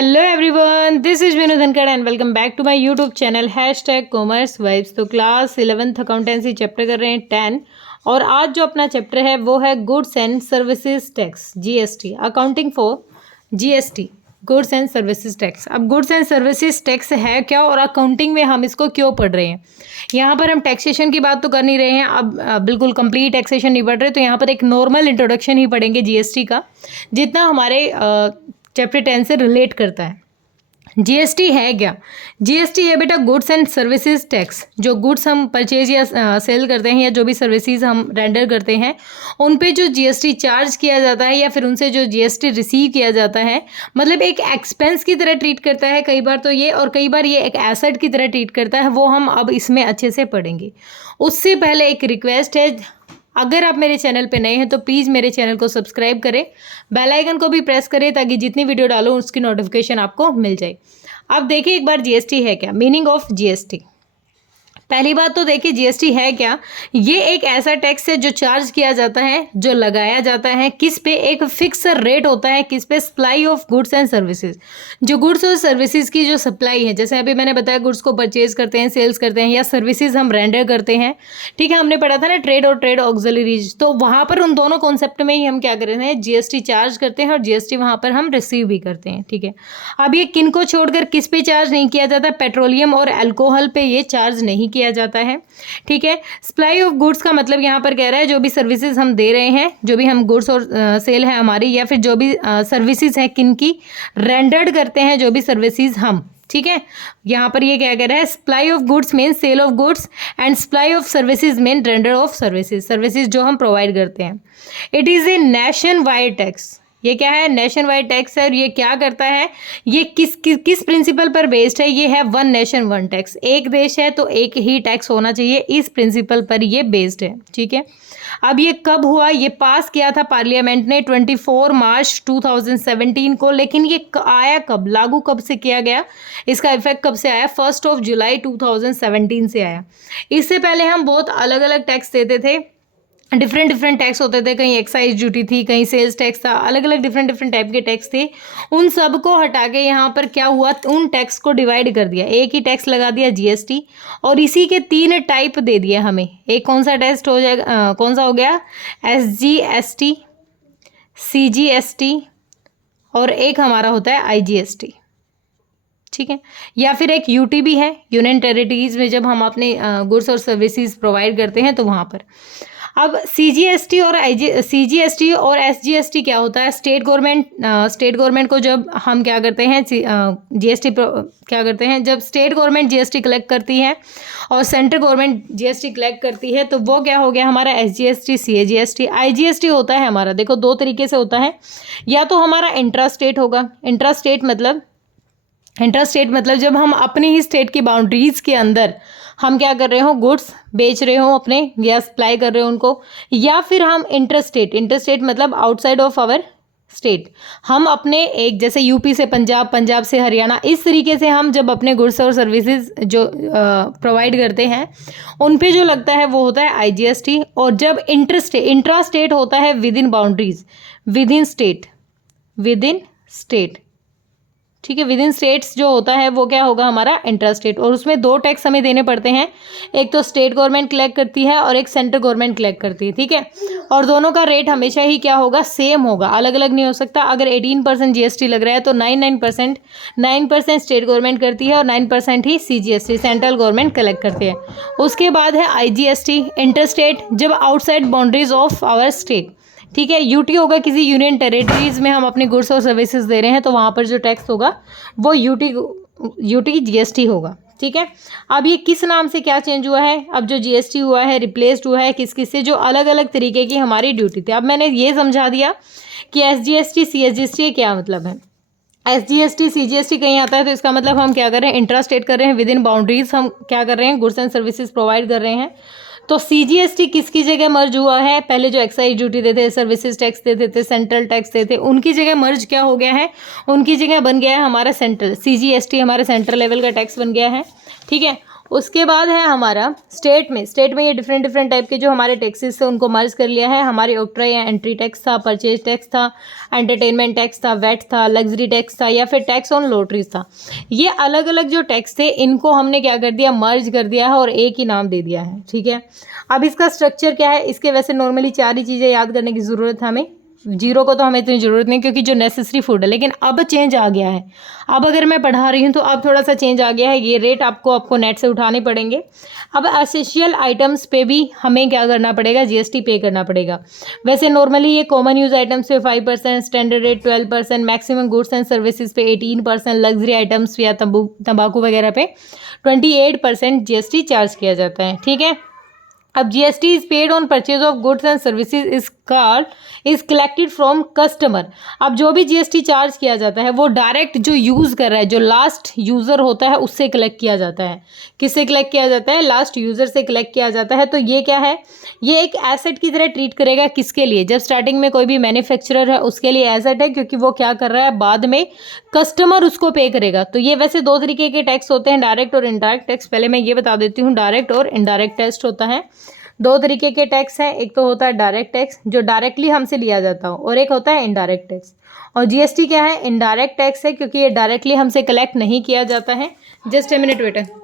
Hello everyone, this is Vinu Dhankhar and welcome back to my YouTube channel #commerce vibes. तो class 11th accountancy chapter कर रहे हैं 10 और आज जो अपना चैप्टर है वो है goods and services tax GST, accounting for GST, goods and services tax. अब गुड्स एंड सर्विसेज टैक्स है क्या और अकाउंटिंग में हम इसको क्यों पढ़ रहे हैं। यहाँ पर हम टैक्सेशन की बात तो कर नहीं रहे हैं, अब बिल्कुल कंप्लीट टैक्सेशन नहीं पढ़ रहे, तो यहाँ पर एक नॉर्मल इंट्रोडक्शन ही पढ़ेंगे GST का, जितना हमारे चैप्टर 10 से रिलेट करता है। GST है क्या? GST है बेटा गुड्स एंड सर्विसेज टैक्स। जो गुड्स हम परचेज या सेल करते हैं या जो भी सर्विसेज हम रेंडर करते हैं उन पे जो GST चार्ज किया जाता है या फिर उनसे जो GST रिसीव किया जाता है, मतलब एक एक्सपेंस की तरह ट्रीट करता है कई बार तो ये, और कई बार ये एक एसेट की तरह ट्रीट करता है, वो हम अब इसमें अच्छे से पढ़ेंगे। उससे पहले एक रिक्वेस्ट है, अगर आप मेरे चैनल पे नए हैं तो प्लीज़ मेरे चैनल को सब्सक्राइब करें, बेल आइकन को भी प्रेस करें ताकि जितनी वीडियो डालो उसकी नोटिफिकेशन आपको मिल जाए। अब देखिए एक बार GST है क्या, मीनिंग ऑफ GST। पहली बात तो देखिए GST है क्या। ये एक ऐसा टैक्स है जो चार्ज किया जाता है, जो लगाया जाता है किस पे, एक फिक्स रेट होता है किस पे, supply of goods and services. जो गुड्स और सर्विसेज की जो सप्लाई है, जैसे अभी मैंने बताया गुड्स को परचेज करते हैं, सेल्स करते हैं या सर्विसेज हम रेंडर करते हैं, ठीक है। हमने पढ़ा था ना ट्रेड और ट्रेड ऑक्सिलरीज, तो वहाँ पर उन दोनों कॉन्सेप्ट में ही हम क्या करते हैं, GST चार्ज करते हैं और GST वहाँ पर हम रिसीव भी करते हैं, ठीक है। अब ये किन को छोड़कर किस पे चार्ज नहीं किया जाता, पेट्रोलियम और अल्कोहल पे ये चार्ज नहीं किया जाता है, ठीक है। सप्लाई ऑफ गुड्स का मतलब यहाँ पर कह रहा है जो भी सर्विसेज हम दे रहे हैं, जो भी हम गुड्स और सेल है हमारी, या फिर जो भी सर्विसेज है किनकी रेंडर्ड करते हैं जो भी सर्विसेज हम, ठीक है। यहाँ पर ये क्या कह रहा है, supply of goods mean sale of goods and supply of services mean render of services, services जो हम प्रोवाइड करते हैं। It is a nationwide tax. ये क्या है, नेशन वाइड टैक्स है। और ये क्या करता है, ये किस प्रिंसिपल पर बेस्ड है, ये है वन नेशन वन टैक्स। एक देश है तो एक ही टैक्स होना चाहिए, इस प्रिंसिपल पर ये बेस्ड है, ठीक है। अब ये कब हुआ, ये पास किया था पार्लियामेंट ने 24 मार्च 2017 को, लेकिन ये आया कब, लागू कब से किया गया, इसका इफेक्ट कब से आया, 1 जुलाई 2017 से आया। इससे पहले हम बहुत अलग अलग टैक्स देते थे, डिफरेंट टैक्स होते थे, कहीं एक्साइज ड्यूटी थी, कहीं सेल्स टैक्स था, अलग अलग डिफरेंट टाइप के टैक्स थे। उन सब को हटा के यहाँ पर क्या हुआ, उन टैक्स को डिवाइड कर दिया, एक ही टैक्स लगा दिया GST, और इसी के 3 टाइप दे दिया हमें। एक कौन सा टेस्ट हो जाएगा, कौन सा हो गया, SGST, CGST, और एक हमारा होता है IGST, ठीक है। या फिर एक UT भी है, यूनियन टेरिटरीज में जब हम अपने गुड्स और सर्विसेज प्रोवाइड करते हैं तो वहाँ पर। अब CGST और SGST क्या होता है, स्टेट गवर्नमेंट को जब हम क्या करते हैं, GST क्या करते हैं, जब स्टेट गवर्नमेंट GST कलेक्ट करती है और सेंट्रल गवर्नमेंट GST कलेक्ट करती है, तो वो क्या हो गया हमारा SGST, CGST। IGST होता है हमारा, देखो 2 तरीके से होता है, या तो हमारा इंट्रा स्टेट होगा। इंट्रा स्टेट मतलब जब हम अपनी ही स्टेट की बाउंड्रीज के अंदर हम क्या कर रहे हो, गुड्स बेच रहे हो अपने या सप्लाई कर रहे हो उनको, या फिर हम इंटरस्टेट मतलब आउटसाइड ऑफ आवर स्टेट, हम अपने एक जैसे यूपी से पंजाब, पंजाब से हरियाणा, इस तरीके से हम जब अपने गुड्स और सर्विसेज जो प्रोवाइड करते हैं उन पे जो लगता है वो होता है IGST। और जब इंट्रा स्टेट होता है with in boundaries, with in state, ठीक है। विद इन स्टेट्स जो होता है वो क्या होगा हमारा इंट्रा स्टेट, और उसमें 2 टैक्स हमें देने पड़ते हैं, एक तो स्टेट गवर्नमेंट कलेक्ट करती है और एक सेंट्रल गवर्नमेंट कलेक्ट करती है, ठीक है। और दोनों का रेट हमेशा ही क्या होगा, सेम होगा, अलग अलग नहीं हो सकता। अगर 18% GST लग रहा है तो 9% स्टेट गवर्नमेंट करती है और 9% ही CGST सेंट्रल गवर्नमेंट कलेक्ट करती है। उसके बाद है IGST, इंटरस्टेट, जब outside boundaries of our state, ठीक है। UT होगा, किसी यूनियन टेरिटरीज में हम अपने गुड्स और सर्विसेज दे रहे हैं तो वहाँ पर जो टैक्स होगा वो UT GST होगा, ठीक है। अब ये किस नाम से क्या चेंज हुआ है, अब जो GST हुआ है रिप्लेस्ड हुआ है किस किस से, जो अलग अलग तरीके की हमारी ड्यूटी थी। अब मैंने ये समझा दिया कि SGST CGST क्या मतलब है। SGST CGST कहीं आता है तो इसका मतलब हम क्या कर रहे हैं, इंट्रा स्टेट कर रहे हैं, विद इन बाउंड्रीज हम क्या कर रहे हैं, गुड्स एंड सर्विसेज प्रोवाइड कर रहे हैं। तो CGST किसकी जगह मर्ज हुआ है, पहले जो एक्साइज ड्यूटी देते थे, सर्विसेज टैक्स देते थे, सेंट्रल टैक्स देते, उनकी जगह मर्ज क्या हो गया है, उनकी जगह बन गया है हमारा सेंट्रल, CGST हमारे सेंट्रल लेवल का टैक्स बन गया है, ठीक है। उसके बाद है हमारा स्टेट में ये डिफरेंट डिफरेंट टाइप के जो हमारे टैक्सेस थे उनको मर्ज कर लिया है। हमारे ऑक्ट्राई या एंट्री टैक्स था, परचेज टैक्स था, एंटरटेनमेंट टैक्स था, वैट था, लग्जरी टैक्स था या फिर टैक्स ऑन लॉटरीज था। ये अलग अलग जो टैक्स थे इनको हमने क्या कर दिया, मर्ज कर दिया है और एक ही नाम दे दिया है। ठीक है, अब इसका स्ट्रक्चर क्या है, इसके वैसे नॉर्मली 4 ही चीज़ें याद करने की ज़रूरत है हमें, जीरो को तो हमें इतनी ज़रूरत नहीं क्योंकि जो नेसेसरी फूड है, लेकिन अब चेंज आ गया है। अब अगर मैं पढ़ा रही हूँ तो अब थोड़ा सा चेंज आ गया है, ये रेट आपको नेट से उठाने पड़ेंगे। अब एसेंशियल आइटम्स पे भी हमें क्या करना पड़ेगा, जीएसटी पे करना पड़ेगा। वैसे नॉर्मली ये कॉमन यूज आइटम्स पे 5%, standard rate 12%, maximum goods and services पे 18%, लग्जरी आइटम्स या तंबाकू वगैरह पे 28% जीएसटी चार्ज किया जाता है। ठीक है, अब GST is paid on purchase of goods and services is collected from customer. अब जो भी जीएसटी चार्ज किया जाता है वो डायरेक्ट जो यूज़ कर रहा है, जो लास्ट यूज़र होता है उससे कलेक्ट किया जाता है। किससे कलेक्ट किया जाता है, लास्ट यूज़र से कलेक्ट किया जाता है। तो ये क्या है, ये एक एसेट की तरह ट्रीट करेगा। किसके लिए, जब स्टार्टिंग में कोई भी मैन्युफैक्चरर है उसके लिए एसेट है, क्योंकि वो क्या कर रहा है, बाद में कस्टमर उसको पे करेगा। तो ये वैसे 2 तरीके के टैक्स होते हैं, डायरेक्ट और इनडायरेक्ट टैक्स। पहले मैं ये बता देती हूँ, डायरेक्ट और इनडायरेक्ट टैक्स होता है। 2 तरीके के टैक्स हैं, एक तो होता है डायरेक्ट टैक्स जो डायरेक्टली हमसे लिया जाता हो, और एक होता है इनडायरेक्ट टैक्स। और जीएसटी क्या है, इनडायरेक्ट टैक्स है क्योंकि ये डायरेक्टली हमसे कलेक्ट नहीं किया जाता है। जस्ट ए मिनट बेटा।